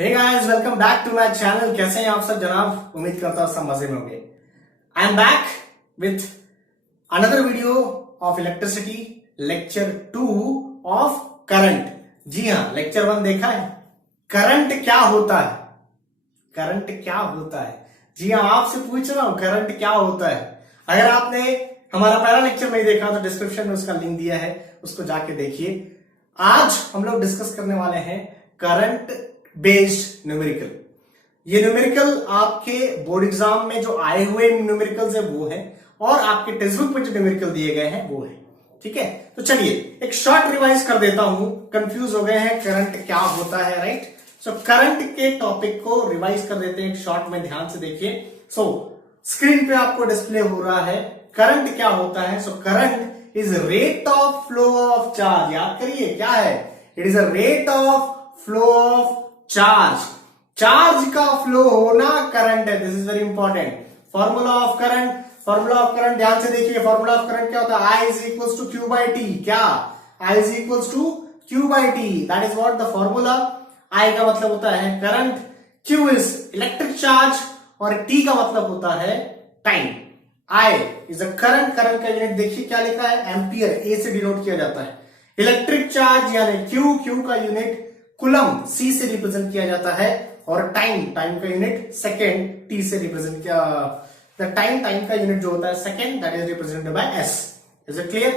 Hey guys, welcome back to my channel. कैसे हैं आप सब जनाब? उम्मीद करता हूं सब मजे में होंगे। I am back with another video of electricity, lecture 2 of current. जी हाँ, लेक्चर 1 देखा है। करंट क्या होता है? करंट क्या होता है? जी हाँ, आपसे पूछ रहा हूं करंट क्या होता है। अगर आपने हमारा पहला लेक्चर नहीं देखा तो डिस्क्रिप्शन में उसका लिंक दिया है, उसको जाके देखिए। आज हम लोग डिस्कस करने वाले हैं करंट बेस्ड न्यूमेरिकल। ये न्यूमेरिकल आपके बोर्ड एग्जाम में जो आए हुए न्यूमेरिकल्स है वो है, और आपके टेक्स्ट बुक में जो न्यूमेरिकल दिए गए हैं वो है। ठीक है, तो चलिए एक शॉर्ट रिवाइज कर देता हूं। कंफ्यूज हो गए हैं करंट क्या होता है, राइट? सो करंट के टॉपिक को रिवाइज कर देते हैं शॉर्ट में, ध्यान से देखिए। सो स्क्रीन पे आपको डिस्प्ले हो रहा है करंट क्या होता है। So current is rate of flow of charge. याद करिए क्या है? It is a rate of flow of charge. Charge का फ्लो होना करंट है। This is very important. Formula of current, formula of current ध्यान से देखिए। फॉर्मूला ऑफ करंट क्या होता है? I is equals to Q by T. क्या? I is equals to Q by T. That is what the formula. I का मतलब होता है current, Q is electric charge, और T का मतलब होता है time. I is a current. Current का यूनिट देखिए क्या लिखा है? एम्पियर। A से डिनोट किया जाता है। इलेक्ट्रिक चार्ज यानी Q का यूनिट कुलम, C से रिप्रेजेंट किया जाता है। और टाइम का यूनिट सेकेंड, T से रिप्रेजेंट किया। द टाइम का यूनिट जो होता है second, that is represented bye S। Is it clear?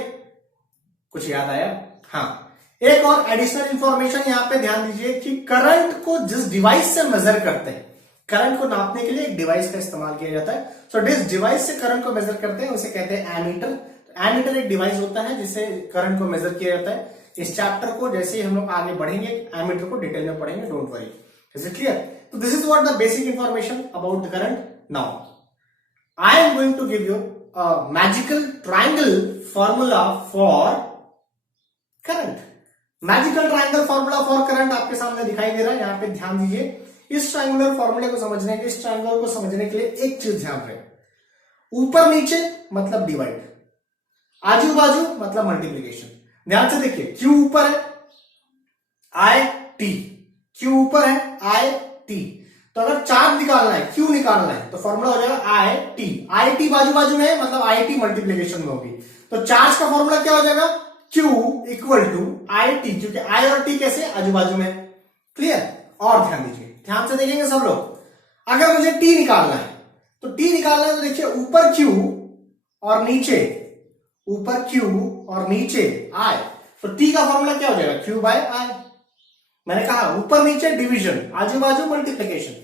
कुछ याद आया? हाँ, एक और एडिशनल इंफॉर्मेशन यहाँ पे ध्यान दीजिए कि करंट को जिस डिवाइस से मेजर करते हैं, करंट को नापने के लिए एक डिवाइस का इस्तेमाल किया जाता है। सो जिस डिवाइस से करंट को मेजर करते हैं उसे कहते हैं एमीटर। एमीटर एक डिवाइस होता है जिससे करंट को मेजर किया जाता है। इस चैप्टर को जैसे ही हम लोग आगे बढ़ेंगे एमीटर को डिटेल में पढ़ेंगे, don't worry. Is it clear? तो this is what the basic information about the current. Now I am going to give you a magical triangle formula for current. Magical triangle formula for current आपके सामने दिखाई दे रहा है। यहां पे ध्यान दीजिए। इस ट्रायंगुलर फॉर्मूले को समझने के, इस ट्रायंगल को समझने के लिए एक चीज ध्यान रहे। ऊपर नीचे मतलब डिवाइड, आजू बाजू मतलब मल्टीप्लीकेशन। ध्यान से देखिए, Q ऊपर है, I T। Q ऊपर है, I T। तो अगर चार्ज निकालना है, Q निकालना है, तो फॉर्मूला हो जाएगा I T। I T बाजू बाजू में है, मतलब I T मल्टीप्लीकेशन में होगी। तो चार्ज का फॉर्मूला क्या हो जाएगा? Q equal to I T, क्योंकि I और T कैसे आजू बाजू में। क्लियर? और ध्यान दीजिए, ध्यान से देखेंगे सब लोग। अगर मुझे T निकालना है, तो T निकालना है तो देखिए ऊपर Q और नीचे, ऊपर Q और नीचे I। तो T का फॉर्मूला क्या हो जाएगा? Q by I। मैंने कहा ऊपर नीचे डिवीजन, आजू बाजू मल्टीप्लिकेशन।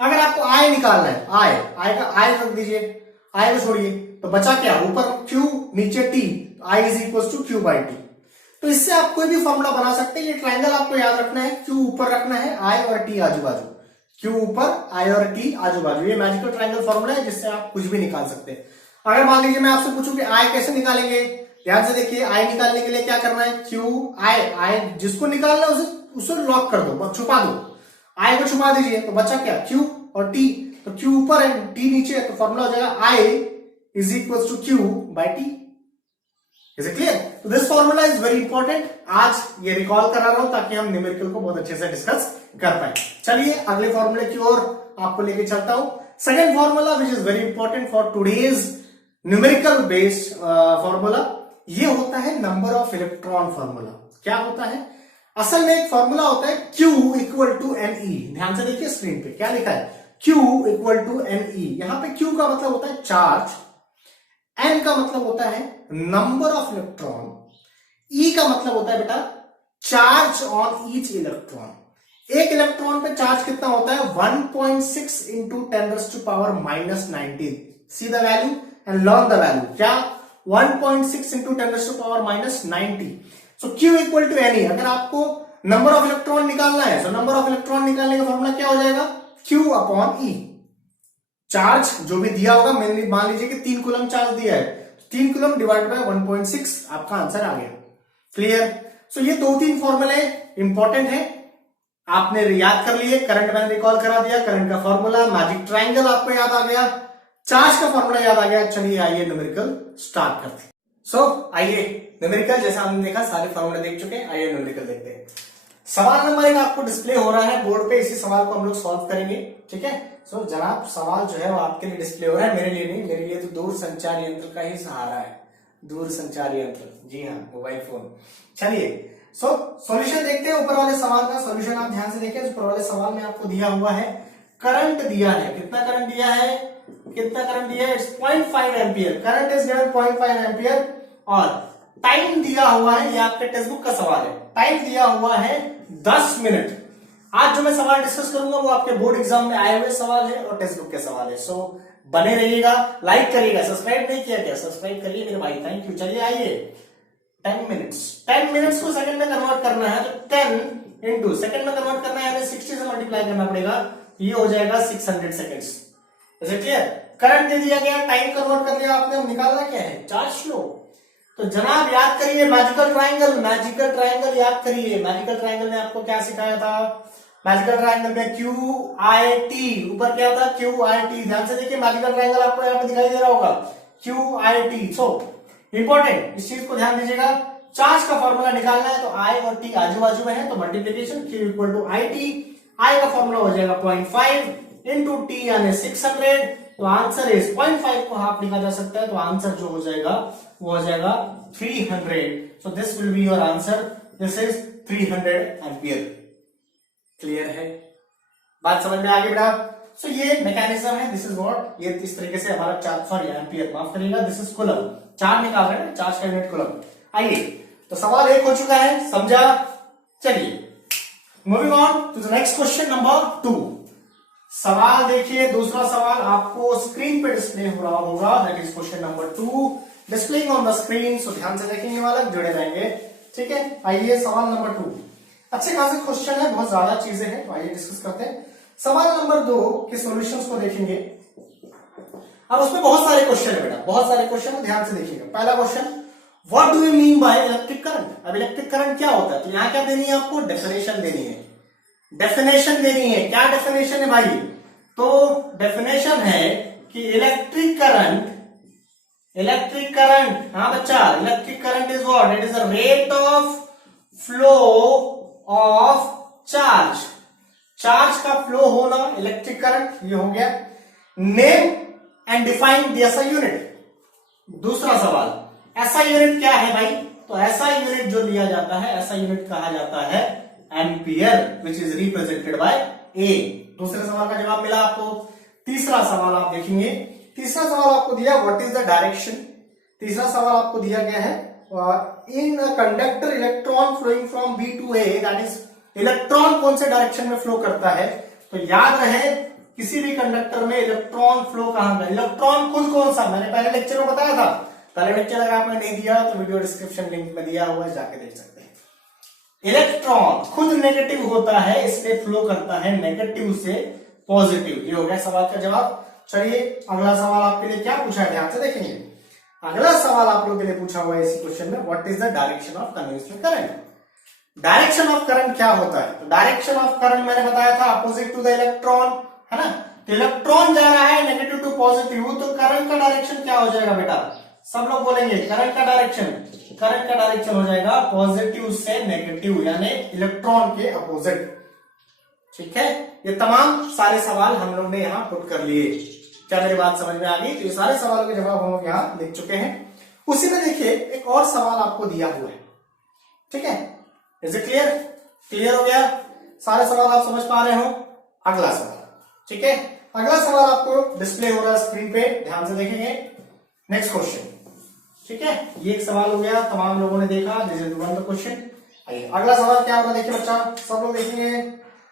अगर आपको I निकालना है, I का I रख दीजिए, I को छोड़िए, तो बचा क्या? ऊपर Q नीचे T, I is equal to Q by T। तो इससे आप कोई भी फॉर्मूला बना सकते हैं। ये ट्रायंगल आपको याद रखना है, Q ऊपर रखना है, I और T आजू बाजू। Q ऊपर, I और T आजू बाजू। ये मैजिकल ट्रायंगल फॉर्मूला है जिससे आप कुछ भी निकाल सकते हैं। अगर मान लीजिए मैं आपसे पूछूं कि I कैसे निकालेंगे, ध्यान से देखिए। I निकालने के लिए क्या करना है? Q I जिसको निकालना है उसे लॉक कर दो, छुपा दो। I को छुपा दीजिए, तो बचा क्या? Q और T। तो Q ऊपर है, T नीचे है, तो फॉर्मूला हो जाएगा I is equal to Q by T। Is it clear? तो this formula is very important. आज ये रिकॉल करा रहा हूं ताकि हम न्यूमेरिकल को बहुत अच्छे से डिस्कस कर पाए। चलिए अगले फॉर्मूले की ओर आपको लेके चलता हूं। Second formula which is very important for today's numerical based formula, ये होता है नंबर ऑफ इलेक्ट्रॉन फॉर्मूला। क्या होता है? असल में एक फॉर्मूला होता है Q इक्वल टू NE। ध्यान से देखिए स्क्रीन पे क्या लिखा है? Q equal to NE। यहां पे Q का मतलब होता है चार्ज, N का मतलब होता है नंबर ऑफ इलेक्ट्रॉन, E का मतलब होता है बेटा चार्ज ऑन ईच इलेक्ट्रॉन। एक इलेक्ट्रॉन पे चार्ज कितना होता है? 1.6 into 10⁻⁻90। See the value and learn the value. क्या? 1.6 into 10⁻⁻90। So Q equal to NE। अगर आपको नंबर ऑफ इलेक्ट्रॉन निकालना है, तो नंबर ऑफ इलेक्ट्रॉन निकालने का फॉर्मूला क्या हो जाएगा? Q upon E। चार्ज जो भी दिया होगा, मैंने मान लीजिए कि 3 कूलम चार्ज दिया है, 3 कूलम डिवाइड बाय 1.6, आपका आंसर आ गया। क्लियर? सो ये 2-3 फॉर्मूले इंपॉर्टेंट है, आपने याद कर लिए। करंट मैंने रिकॉल करा दिया, करंट का फॉर्मूला, मैजिक ट्रायंगल आपको याद आ गया, चार्ज का फॉर्मूला याद आ गया। चलिए आइए न्यूमेरिकल स्टार्ट करते हैं। सो आइए न्यूमेरिकल, जैसा हमने देखा सारे फॉर्मूले देख चुके हैं, आइए न्यूमेरिकल देखते हैं। सवाल नंबर 1 आपको डिस्प्ले हो रहा है बोर्ड पे, इसी सवाल को हम लोग सॉल्व करेंगे। ठीक है, सो जनाब सवाल जो है वो आपके लिए डिस्प्ले हो रहा है, मेरे लिए नहीं, मेरे लिए तो दूर संचार यंत्र का ही सहारा है, दूर संचार यंत्र, जी हाँ मोबाइल फोन। चलिए सॉल्यूशन देखते हैं ऊपर वाले सवाल का। सॉल्यूशन आप ध्यान से देखिए, ऊपर वाले सवाल में आपको दिया हुआ है करंट दिया है, कितना करंट दिया है, कितना करंट दिया है, 0.5 ampere, current is given 0.5 ampere, और टाइम दिया हुआ है, ये आपके टेक्स्ट बुक का सवाल है, टाइम दिया हुआ है 10 मिनट। आज जो मैं सवाल डिस्कस करूंगा वो आपके बोर्ड एग्जाम में आए हुए सवाल है और टेक्स्ट बुक के सवाल है। सो बने रहिएगा, लाइक करिएगा, सब्सक्राइब नहीं किया क्या सब्सक्राइब करिए मेरे भाई, थैंक यू। चलिए आइए 10 मिनट्स को सेकंड में कन्वर्ट करना है, तो 10 इंटू सेकंड में कन्वर्ट करना है, 60 से मल्टीप्लाई करना पड़ेगा, ये हो जाएगा 600 seconds. Is it clear? Current दे दिया गया, टाइम कन्वर्ट कर लिया आपने, निकालना क्या है, चार्ज फ्लो। तो जनाब याद करिए मैजिकल ट्रायंगल, मैजिकल ट्रायंगल याद करिए। मैजिकल ट्रायंगल में आपको क्या सिखाया था, मैजिकल ट्रायंगल में QIT, ऊपर क्या था QIT, ध्यान से देखिए मैजिकल ट्रायंगल आपको यहाँ पे दिखाई दे रहा होगा QIT। सो इंपॉर्टेंट, इस चीज को ध्यान दीजिएगा, चार्ज का फॉर्मूला निकालना है तो I और T आजू बाजू में है, तो multiplication Q equal to IT, I का फॉर्मूला हो जाएगा 0.5 इंटू T यानी 600, तो आंसर इज 0.5 को हाफ लिखा जा सकता है, तो आंसर जो हो जाएगा वो हो जाएगा 300। So this will be your answer, this is 300 ampere. Clear है, बात समझ में आ गई बेटा? सो ये मैकेनिज्म है, दिस इज व्हाट, ये इस तरीके से हमारा चार्ज, सॉरी एम्पियर माफ करिएगा, दिस इज कूलम, चार्ज निकाल रहे हैं, चार्ज का यूनिट कूलम। आइए तो सवाल 1 हो चुका है, समझा? चलिए moving on to the next question number 2। सवाल देखिए, दूसरा सवाल आपको स्क्रीन पे डिस्प्ले हो रहा होगा, that is question number 2 displaying on the screen. So ध्यान से देखेंगे वाला, जुड़े रहेंगे। ठीक है, आइए सवाल नंबर 2, अच्छे खासे क्वेश्चन है, बहुत ज्यादा चीजें हैं, तो आइए डिस्कस करते हैं। सवाल नंबर 2 के सॉल्यूशंस को देखेंगे। अब उसमें बहुत सारे क्वेश्चन है बेटा, बहुत सारे क्वेश्चन है, ध्यान से देखिएगा। पहला question, what do you mean by electric current. अब इलेक्ट्रिक करंट क्या होता है, तो यहां क्या देनी है आपको, डेफिनेशन देनी है, डेफिनेशन देनी है। क्या डेफिनेशन है भाई, तो डेफिनेशन है कि इलेक्ट्रिक करंट, हाँ बच्चा, electric current is what, it is the rate of flow of charge, charge का फ्लो होना इलेक्ट्रिक करंट, ये हो गया। Name and define the SI unit. दूसरा सवाल, एसआई यूनिट क्या है भाई, तो एसआई यूनिट जो लिया जाता है, एसआई यूनिट कहा जाता है ampere, which is represented by A. दूसरे सवाल का जवाब मिला आपको। तीसरा सवाल आप देखेंगे, तीसरा सवाल आपको दिया व्हाट इज द डायरेक्शन। तीसरा सवाल आपको दिया गया है in a conductor electron flowing from B to A, that is electron कौन से डायरेक्शन में फ्लो करता है। तो याद रहे किसी भी कंडक्टर में इलेक्ट्रॉन फ्लो कहां का, इलेक्ट्रॉन खुद कौन सा, मैंने पहले लेक्चर में बताया था, पहले लेक्चर अगर आपने नहीं दिया तो वीडियो डिस्क्रिप्शन लिंक में दिया हुआ है, जाके देख सकते हैं। इलेक्ट्रॉन खुद नेगेटिव होता है, इसलिए फ्लो करता है नेगेटिव से पॉजिटिव। ये हो गया सवाल का जवाब। चलिए अगला सवाल आपके लिए क्या पूछा है, ध्यान से देखेंगे। अगला सवाल आप लोगों के लिए पूछा हुआ है इसी क्वेश्चन में, what is the direction of conventional current. Direction of current क्या होता है, तो डायरेक्शन ऑफ करंट मैंने बताया था अपोजिट टू द इलेक्ट्रॉन, है ना। तो इलेक्ट्रॉन जा रहा है नेगेटिव टू पॉजिटिव, तो करंट का डायरेक्शन क्या हो जाएगा बेटा, सब लोग बोलेंगे करंट का डायरेक्शन हो जाएगा पॉजिटिव से नेगेटिव, यानी इलेक्ट्रॉन के अपोजिट। ठीक है, ये तमाम सारे सवाल हम लोग ने यहां पुट कर लिए। क्या मेरी बात समझ में आ गई? तो ये सारे सवालों के जवाब हम लोग यहां लिख चुके हैं। उसी में देखिए एक और सवाल आपको दिया हुआ है। ठीक है, इज इट क्लियर? क्लियर हो गया? सारे सवाल आप समझ पा रहे हो? अगला सवाल, ठीक है, अगला सवाल आपको डिस्प्ले हो रहा है स्क्रीन पे, ध्यान से देखेंगे। नेक्स्ट क्वेश्चन, ठीक है, ये एक सवाल हो गया, तमाम लोगों ने देखा, this is one the question. आइए अगला सवाल क्या होगा, देखिए बच्चा, सब लोग देखेंगे।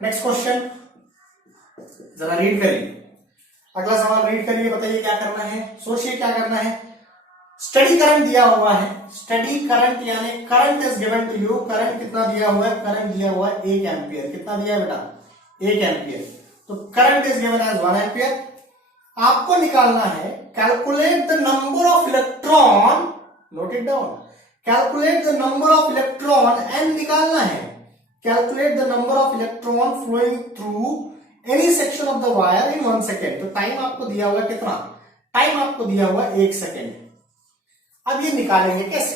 नेक्स्ट क्वेश्चन जरा रीड करिए, अगला सवाल रीड करिए, बताइए क्या करना है, सोचिए क्या करना है। स्टडी करंट दिया हुआ है, स्टडी करंट यानी current is given to you. Current कितना दिया हुआ है, करंट दिया हुआ है 1 एम्पियर। कितना दिया है बेटा, 1 एम्पियर। तो current is given as 1 ampere. आपको निकालना है calculate the number of electron, note it down, calculate the number of electron, N निकालना है, calculate the number of electron flowing through any section of the wire in 1 second. तो time आपको दिया हुआ कितना, टाइम आपको दिया हुआ 1 सेकेंड। अब ये निकालेंगे कैसे,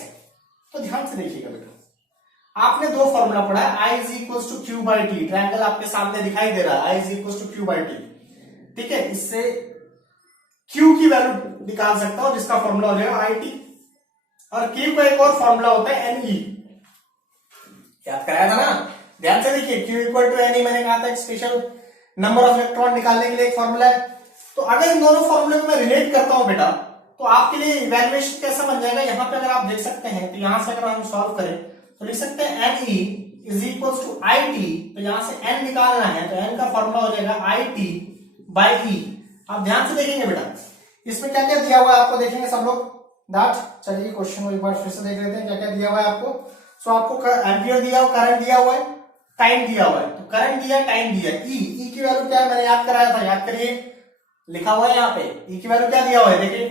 तो ध्यान से देखिएगा बेटा। आपने दो फॉर्मूला पढ़ा है, I is equal to Q by T, triangle आपके सामने दिखाई दे रहा है, I is equal to Q by T, ठीक है। इससे Q की वैल्यू निकाल सकता हूं जिसका फॉर्मूला हो जाएगा आई टी, और Q का एक और फॉर्मूला होता है एनई, याद कराया था ना, ध्यान से देखिए, Q इक्वल टू एनई मैंने कहा था एक स्पेशल नंबर ऑफ इलेक्ट्रॉन निकालने के लिए एक फॉर्मूला है। तो अगर इन दोनों फॉर्मूले को मैं रिलेट करता हूं बेटा, तो आपके लिए इवैल्यूएशन कैसा बन जाएगा, यहां पे अगर आप देख सकते हैं, तो यहां से अगर हम सॉल्व करें तो लिख सकते हैं N E is equal to I T, तो यहां से एन निकालना है तो एन का फॉर्मूला हो जाएगा आई टी बाई ई। आप ध्यान से देखेंगे बेटा, इसमें क्या क्या दिया हुआ है आपको, देखेंगे सब लोग दैट। चलिए क्वेश्चन को एक बार फिर से देख लेते हैं क्या क्या दिया हुआ है आपको। सो आपको एम्पियर दिया हुआ, करंट दिया हुआ है, टाइम दिया हुआ है, तो करंट दिया, टाइम दिया, ई की वैल्यू क्या है मैंने याद कराया था, याद करिए, लिखा हुआ है यहाँ पे, ई की वैल्यू क्या दिया हुआ है देखिए,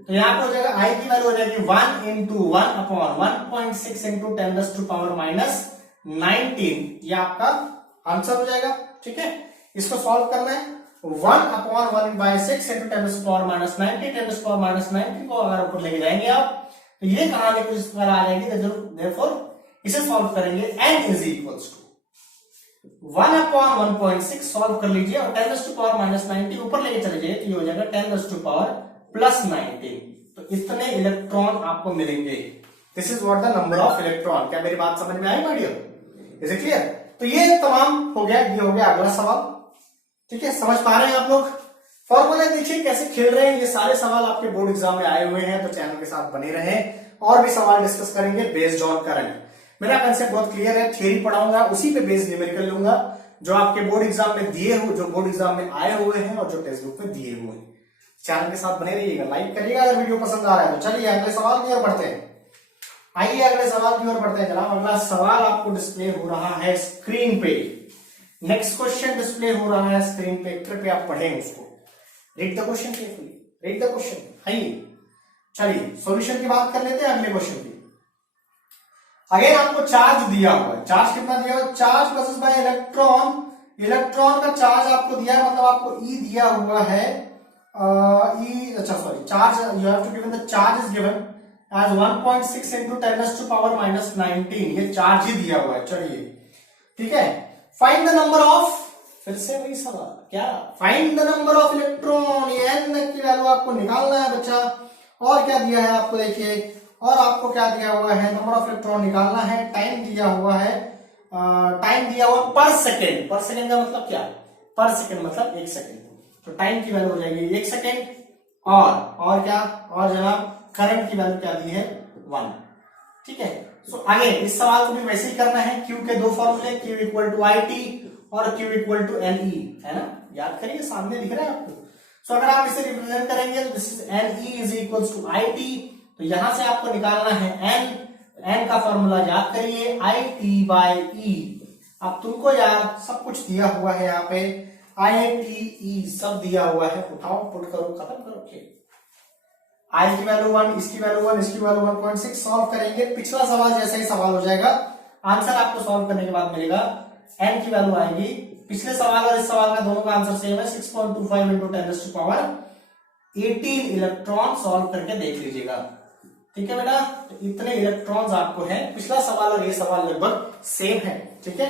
तो यहाँ पे हो जाएगा आई की वैल्यू हो जाएगी 1 into 1 upon 1.6 into 10 to power minus 19, ये आपका आंसर हो जाएगा, ठीक है। इसको सॉल्व करना है, 1 upon 1/6 into 10 to power minus 90, 10 to power minus 90 को अगर ऊपर लेके जाएंगे आप, तो ये कहानी कुछ इस प्रकार आ जाएगी, देयरफॉर इसे सॉल्व करेंगे, n is equals to 1 upon 1.6 solve कर लीजिए और 10 टू पावर माइनस 90 ऊपर लेके चले जाइए, तो ये हो जाएगा 10 टू पावर प्लस 19, तो इतने इलेक्ट्रॉन आपको मिलेंगे। This is what the number of electron. क्या मेरी बात समझ में आई my dear, is it clear? तो ये तमाम हो गया, ये हो गया अगला सवाल, ठीक है। समझ पा रहे हैं आप लोग? फॉर्मूला देखिए कैसे खेल रहे हैं, ये सारे सवाल आपके बोर्ड एग्जाम में आए हुए हैं, तो चैनल के साथ बने रहें, और भी सवाल डिस्कस करेंगे बेस्ड ऑन करंट। मेरा कंसेप्ट बहुत क्लियर है, थियरी पढ़ाऊंगा, उसी पे बेस्ड न्यूमेरिकल लूंगा जो आपके बोर्ड एग्जाम में दिए हुए, जो बोर्ड एग्जाम में आए हुए हैं और जो टेक्स्ट बुक में दिए हुए हैं। चैनल के साथ बने रहिएगा, लाइक करिएगा अगर वीडियो पसंद आ रहा है तो। चलिए अगले सवाल की ओर बढ़ते हैं, आइए अगले सवाल की ओर बढ़ते हैं जनाब। अगला सवाल आपको डिस्प्ले हो रहा है स्क्रीन पे, नेक्स्ट क्वेश्चन डिस्प्ले हो रहा है स्क्रीन पे, कृपया आप पढ़ें उसको, read the question carefully, read the question. आइए चलिए सॉल्यूशन की बात कर लेते हैं अगले क्वेश्चन की। अगेन आपको चार्ज दिया हुआ है, चार्ज कितना दिया हुआ है, charge plus by electron, electron का चार्ज आपको दिया है, मतलब आपको ई दिया हुआ है, अच्छा sorry, charge you have to given the charge is given as 1.6 into 10 to power minus 19, ये चार्ज ही दिया हुआ है। चलिए ठीक है, फाइंड द नंबर ऑफ, फिर से वही सवाल, क्या find the number of electron, ये एन की वैल्यू आपको निकालना है बच्चा। और क्या दिया है आपको देखिए, और आपको क्या दिया हुआ है, नंबर ऑफ इलेक्ट्रॉन निकालना है, टाइम दिया हुआ है, टाइम दिया हुआ पर सेकेंड, पर सेकेंड का मतलब क्या, पर सेकेंड मतलब 1 सेकेंड, तो टाइम की वैल्यू हो जाएगी 1 सेकेंड, और क्या, और जनाब करंट की वैल्यू क्या दी है 1, ठीक है। सो आगे इस सवाल को भी वैसे ही करना है, क्यू के दो फॉर्मूले, Q equal to I T और Q equal to N E, है ना, याद करिए, सामने दिख रहा है आपको। सो अगर आप इसे रिप्रेजेंट करेंगे तो this is N E is equal to I T, तो यहां से आपको निकालना है एन, एन का फॉर्मूला याद करिए आई टी बाई ई। अब तुमको यार सब कुछ दिया हुआ है यहाँ पे, आई टी ई सब दिया हुआ है, उठाओ पुट करो खत्म करो, आई की वैल्यू 1, इसकी वैल्यू 1, इसकी वैल्यू 1.6, सॉल्व करेंगे, पिछला सवाल जैसा ही सवाल हो जाएगा, आंसर आपको सॉल्व करने के बाद मिलेगा, एन की वैल्यू आएगी, पिछले सवाल और इस सवाल का दोनों का आंसर सेम है, 6.25 into 10 to power 18 electron solve करके देख लीजिएगा, ठीक है बेटा। तो इतने इलेक्ट्रॉन्स आपको है, पिछला सवाल और ये सवाल लगभग सेम है, ठीक है,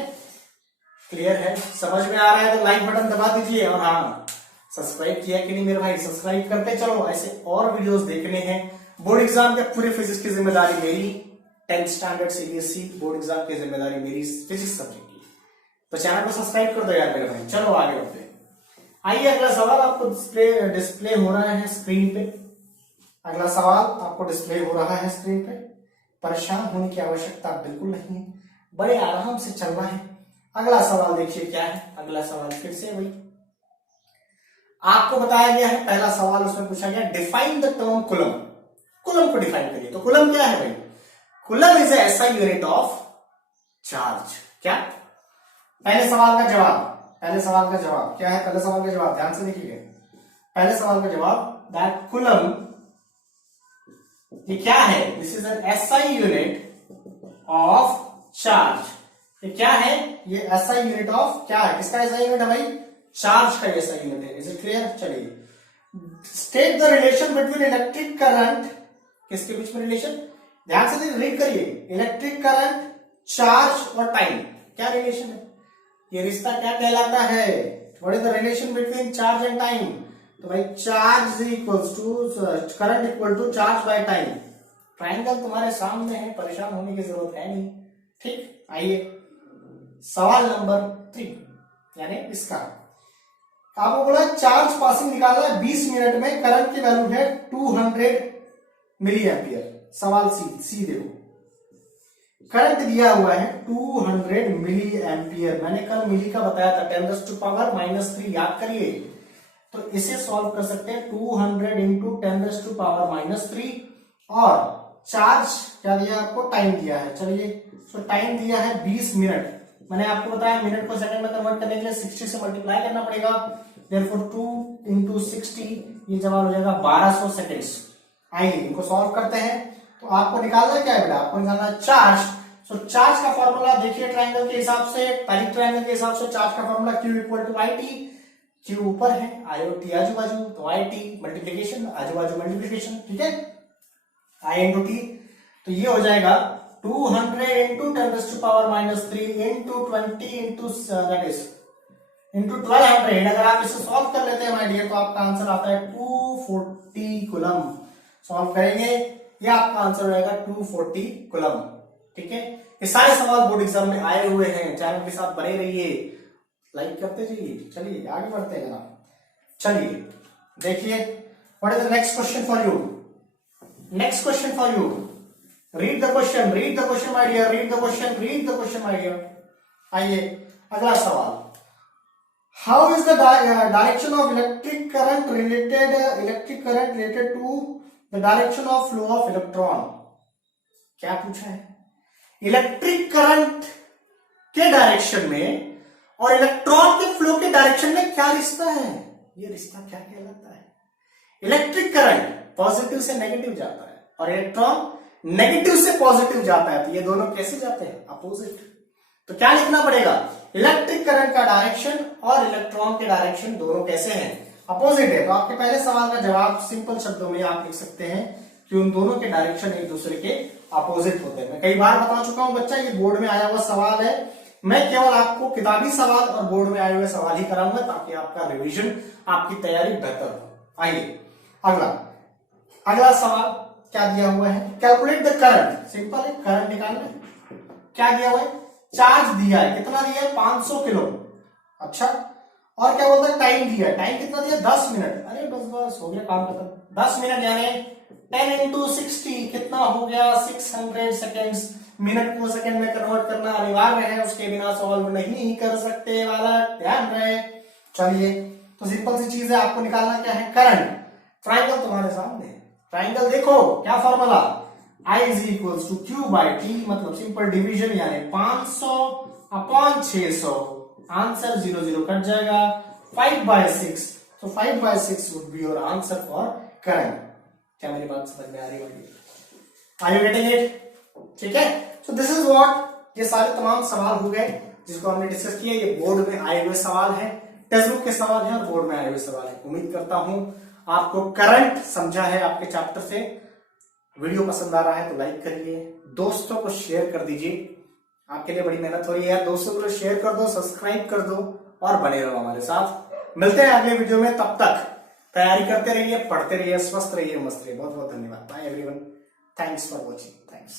क्लियर है, समझ में आ रहा है तो लाइक बटन दबा दीजिए, और हाँ सब्सक्राइब किया कि नहीं मेरे भाई, सब्सक्राइब करते चलो, ऐसे और वीडियोस देखने हैं। बोर्ड एग्जाम के पूरे फिजिक्स की जिम्मेदारी मेरी, 10th standard CBSE board exam की जिम्मेदारी मेरी फिजिक्स सब्जेक्ट की, तो चैनल को सब्सक्राइब कर दो यार मेरे भाई। चलो आगे बढ़ते हैं, आइए अगला सवाल आपको डिस्प्ले हो रहा है स्क्रीन पे, अगला सवाल आपको डिस्प्ले हो रहा है स्क्रीन पे। परेशान होने की आवश्यकता बिल्कुल नहीं है, बड़े आराम से चलना है। अगला सवाल देखिए क्या है, अगला सवाल फिर से वही आपको बताया गया है, पहला सवाल उसमें पूछा गया define the term coulomb, coulomb को डिफाइन करिए। तो कूलम क्या है भाई, कूलम इज ऐसा यूनिट ऑफ चार्ज। क्या, पहले सवाल का जवाब, पहले सवाल का जवाब क्या है, पहले सवाल का जवाब ध्यान से देखिए, पहले सवाल का जवाब दैट कूलम ये क्या है, this is N SI unit of charge. ये क्या है, ये एसआई यूनिट ऑफ क्या है, किसका एसआई यूनिट है भाई, चार्ज का एसआई यूनिट है। Is it clear? चलिए state the relation between electric current, किसके बीच में रिलेशन, ध्यान से रीड करिए, इलेक्ट्रिक करंट चार्ज और टाइम क्या रिलेशन है, ये रिश्ता क्या कहलाता है, what is the relation between charge and time. तो भाई charge equals to current equal to charge by time. Triangle तुम्हारे सामने है, परेशान होने की जरूरत है नहीं। ठीक, आइए सवाल नंबर 3 यानी इसका आपको बोला चार्ज पासिंग निकालना है 20 मिनट में, करंट की वैल्यू है 200 मिली एम्पियर। सवाल सी देखो, करंट दिया हुआ है 200 मिली एम्पियर। मैंने कल मिली का बताया था 10⁻³ याद करिए। तो इसे सॉल्व कर सकते हैं 200 इंटू 10⁻³ और चार्ज क्या दिया आपको, टाइम दिया है। चलिए तो टाइम दिया है 20 मिनट। मैंने आपको बताया मिनट को सेकंड में कन्वर्ट करने के लिए 60 से मल्टीप्लाई करना पड़ेगा। देयरफॉर 2 इंटू 60 ये जवाब हो जाएगा 1200 सेकेंड्स। आइए इनको सॉल्व करते हैं। तो आपको निकालना क्या है बेटा, आपको निकालना है चार्ज। सो चार्ज का फॉर्मूला देखिए ट्रायंगल के हिसाब से, पहली ट्रायंगल के हिसाब से चार्ज का formula Q equal to IT। Q ऊपर है, IOT आजू बाजू, तो IT मल्टीप्लीकेशन, आजू बाजू मल्टीप्लीकेशन, ठीक है, I इंटू T। तो ये हो जाएगा 200 into 10⁻³ into 20 into that is into 1200। अगर आप इसे सॉल्व कर लेते हैं माय डियर तो आपका आंसर आता है 240 कूलम। सॉल्व करेंगे ये आपका आंसर हो जाएगा 240 कूलम। ठीक है, ये सारे सवाल बोर्ड एग्जाम में आए हुए हैं। चैनल के साथ बने रहिए, लाइक करते जाइए। चलिए आगे बढ़ते हैं जनाब। चलिए देखिए what is the next question for you. Next question for you, read the question, read the question my dear, read the question, read the question my dear. आइए अगला सवाल, how is the direction of electric current related to the direction of flow of electron. क्या पूछा है, electric current के direction में और electron के फ्लो के डायरेक्शन में क्या रिश्ता है, ये रिश्ता क्या कहलाता है। इलेक्ट्रिक करंट पॉजिटिव से नेगेटिव जाता है और इलेक्ट्रॉन नेगेटिव से पॉजिटिव जाता है, तो ये दोनों कैसे जाते हैं, अपोजिट। तो क्या लिखना पड़ेगा, इलेक्ट्रिक करंट का डायरेक्शन और इलेक्ट्रॉन के डायरेक्शन दोनों कैसे हैं, अपोजिट है। तो आपके पहले सवाल का जवाब सिंपल शब्दों में आप लिख सकते हैं कि उन दोनों के डायरेक्शन एक दूसरे के अपोजिट होते हैं। मैं कई बार बता चुका हूं बच्चा, ये बोर्ड में आया हुआ सवाल है। मैं केवल आपको किताबी सवाल और बोर्ड में आए हुए सवाल ही कराऊंगा ताकि आपका रिवीजन, आपकी तैयारी बेहतर हो। आइए अगला सवाल क्या दिया हुआ है, कैलकुलेट द करंट। सिंपल है, करंट निकालना है। क्या दिया हुआ है, चार्ज दिया है, कितना दिया है 500 किलो। अच्छा, और क्या बोलता है, टाइम दिया है, टाइम कितना दिया 10 मिनट। अरे बस हो गया काम खत्म। 10 मिनट यानी 10 इंटू 60 कितना हो गया 600 सेकेंड्स। मिनट को सेकंड में कन्वर्ट करना अनिवार्य है, उसके बिना सॉल्व नहीं कर सकते वाला ध्यान रहे। चलिए तो सिंपल सी चीज है, आपको निकालना क्या है, करंट। ट्रायंगल तुम्हारे सामने है, ट्रायंगल देखो क्या formula, I is equals to Q by T, मतलब सिंपल डिवीजन यानी 500 अपॉन 600। आंसर 0 0 कट जाएगा, 5/6। तो 5/6 would be your answer for current. क्या मेरी बात समझ में आ रही है, आर यू गेटिंग इट। ठीक है, सो दिस इज व्हाट, ये सारे तमाम सवाल हो गए जिसको हमने डिस्कस किया। ये बोर्ड में आए हुए सवाल है, टेक्स्ट बुक के सवाल है और बोर्ड में आए हुए सवाल है। उम्मीद करता हूं आपको करंट समझा है आपके चैप्टर से। वीडियो पसंद आ रहा है तो लाइक करिए, दोस्तों को शेयर कर दीजिए। आपके लिए बड़ी मेहनत हो रही है यार, दोस्तों को शेयर कर दो, सब्सक्राइब कर दो और बने रहो हमारे साथ। मिलते हैं अगले वीडियो में, तब तक तैयारी करते रहिए, पढ़ते रहिए, स्वस्थ रहिए, मस्त रहिए। बहुत बहुत धन्यवाद। Bye everyone, thanks for watching, thanks.